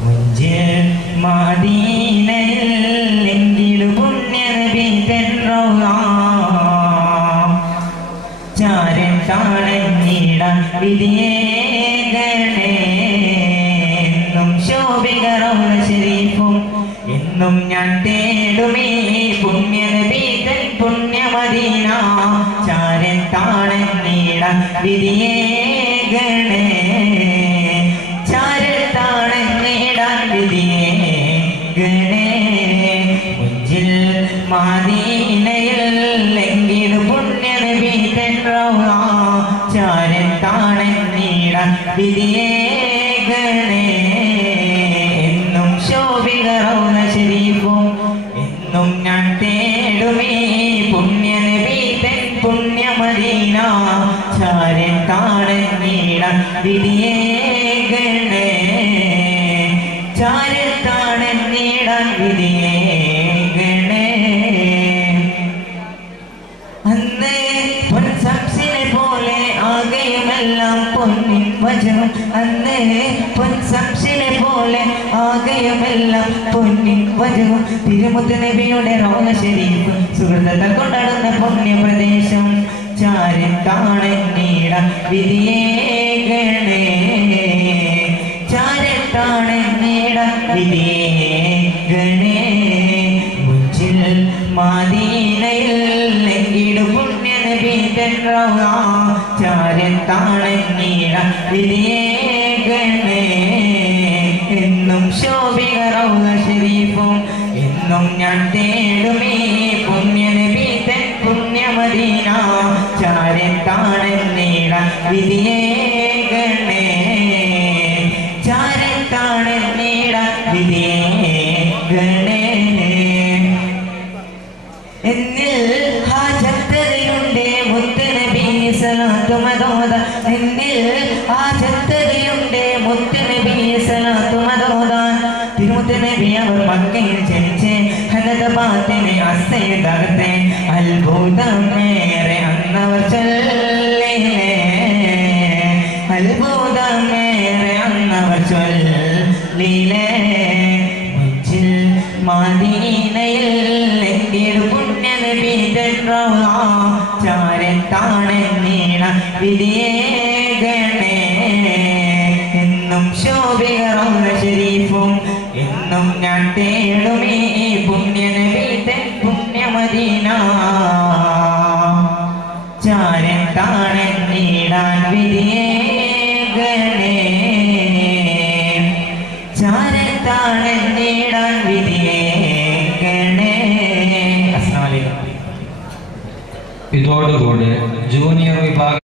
മുഞ്ചിൽ മദീനയിൽ പുണ്യനബി കാണഞ്ഞിട ശരീഫും എന്നും ഞാൻ തേടുമേ പുണ്യ പുണ്യമദീന ചാരൻ കാണഞ്ഞിട വിധിയേകണേ മാദീനയിൽ എങ്കിലും പുണ്യനബി തെന്നോളാം. ചാരൻ താണഞ്ഞിട വിധിയേകണേ എന്നും ശോഭികറൗന ശരീഫും എന്നും ഞാൻ തേടുമേ പുണ്യനബീതൻ പുണ്യമദീന. ചാരൻ താണഞ്ഞിട വിധിയേകണേ ചാരൻ താണഞ്ഞിട വിധിയേകണേ ആകെയുമെല്ലാം പൊന്നിൻ വചനം അന്നേ. പൊൻ സംശിനെ പോലെ ആകെയുമെല്ലാം പൊന്നിൻ വചനം. തിരുമുത്ത് നബിയുടെ റോഹ ശരീഫ് സുഹൃത്തത്തെ കൊണ്ടാടുന്ന പുണ്യ പ്രദേശം ചാരൻ കാണന്നീട വിധിയേകണേ ചാരൻ കാണന്നീട വിധിയേകണേ മുഞ്ചിൽ മാദീനയിൽ പുണ്യ പുണ്യനബി തെന്നോളാം ചാരൻ താണന്നീട വിധിയേകണേ എന്നും ശോഭികറൗന ശരീഫും എന്നും ഞാൻ തേടുമേ പുണ്യനബി തൻ പുണ്യമദീന. ചാരൻ താണന്നീട വിധിയേകണേ ചാരൻ താണന്നീട വിധിയേകണേ എന്നിൽ സലാത്തു മദോദ എന്നിൽ ഹാജത്തതയുണ്ട് മുത്തുനബി സലാത്തു മദോദ തിരുമുത്തുനബി അവർ മക്കയിൽ ജനിച്ച് ഹനത പാത്തിനെ അസ്തയതകത്തെ അത്ഭുതമേറെ അന്നവർ ചൊല്ലേ അത്ഭുതമേറെ അന്നവർ ചൊല്ലിലേ വിധിയേകണേ എന്നും ശോഭികറൗന ശരീഫും എന്നും ഞാൻ തേടുമേ പുണ്യനബി തൻ പുണ്യമദീന. ചാരൻ താണെന്നീടാൻ വിധിയേകണേ ചാരത്താണെന്നീടാൻ വിധിയേകണേ അസ്സലാമു അലൈക്കും. ഇതോടുകൂടി ജൂനിയർ വിഭാഗം